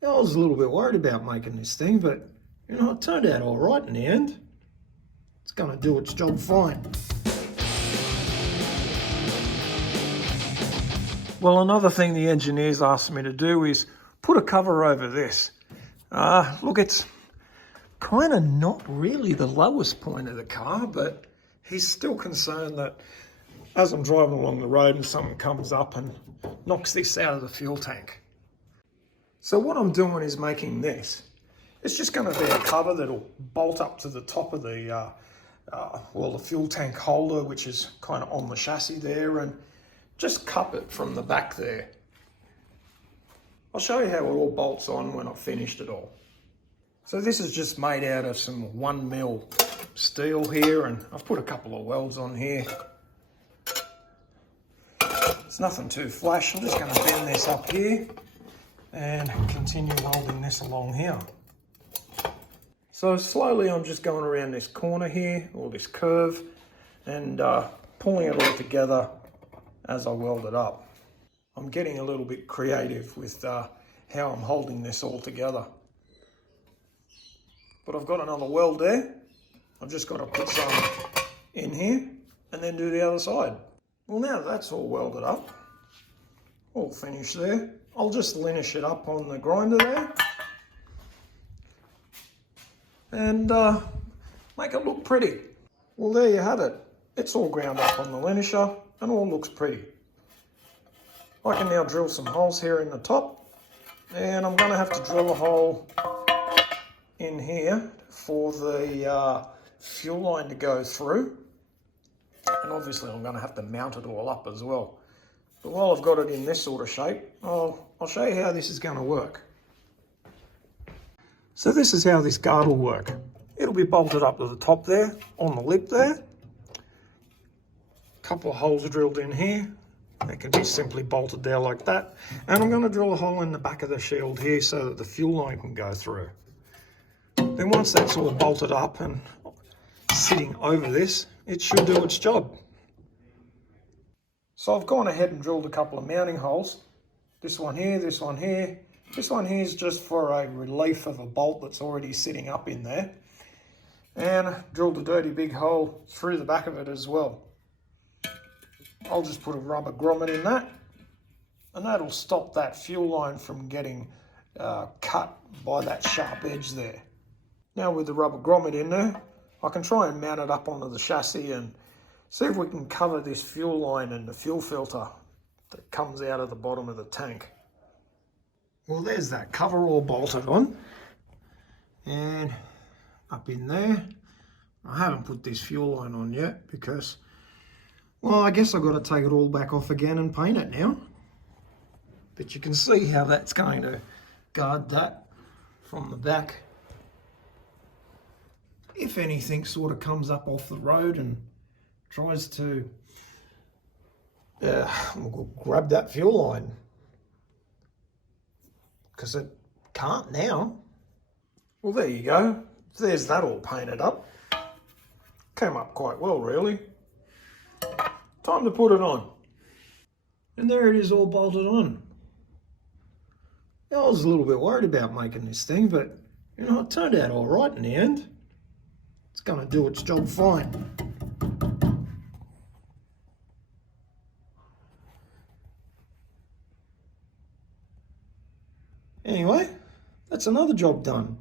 I was a little bit worried about making this thing, but it turned out all right in the end. It's going to do its job fine. Well, another thing the engineers asked me to do is put a cover over this. Look, it's kind of not really the lowest point of the car, but he's still concerned that as I'm driving along the road and something comes up and knocks this out of the fuel tank. So what I'm doing is making this. It's just going to be a cover that'll bolt up to the top of the the fuel tank holder, which is kind of on the chassis there, and just cup it from the back there. I'll show you how it all bolts on when I've finished it all. So this is just made out of some 1mm steel here, and I've put a couple of welds on here. It's nothing too flash. I'm just going to bend this up here and continue holding this along here. So slowly I'm just going around this corner here, or this curve, and pulling it all together as I weld it up. I'm getting a little bit creative with how I'm holding this all together. But I've got another weld there. I've just got to put some in here and then do the other side. Well, now that's all welded up, all finished there, I'll just linish it up on the grinder there and make it look pretty. Well, there you have it. It's all ground up on the linisher and all looks pretty. I can now drill some holes here in the top, and I'm going to have to drill a hole in here for the fuel line to go through, and obviously I'm going to have to mount it all up as well. But while I've got it in this sort of shape, I'll show you how this is going to work. So this is how this guard will work. It'll be bolted up to the top there, on the lip there. Couple of holes drilled in here. They can be simply bolted there like that. And I'm going to drill a hole in the back of the shield here so that the fuel line can go through. Then once that's all bolted up and sitting over this, it should do its job. So I've gone ahead and drilled a couple of mounting holes. This one here, this one here. This one here is just for a relief of a bolt that's already sitting up in there. And drilled a dirty big hole through the back of it as well. I'll just put a rubber grommet in that, and that'll stop that fuel line from getting cut by that sharp edge there. Now with the rubber grommet in there, I can try and mount it up onto the chassis and see if we can cover this fuel line and the fuel filter that comes out of the bottom of the tank. Well, there's that cover all bolted on, and up in there. I haven't put this fuel line on yet because, well, I guess I've got to take it all back off again and paint it now. But you can see how that's going to guard that from the back. If anything sort of comes up off the road and tries to grab that fuel line, because it can't now. Well, there you go. There's that all painted up. Came up quite well, really. Time to put it on. And there it is, all bolted on. I was a little bit worried about making this thing, but it turned out all right in the end. It's going to do its job fine. Anyway, that's another job done.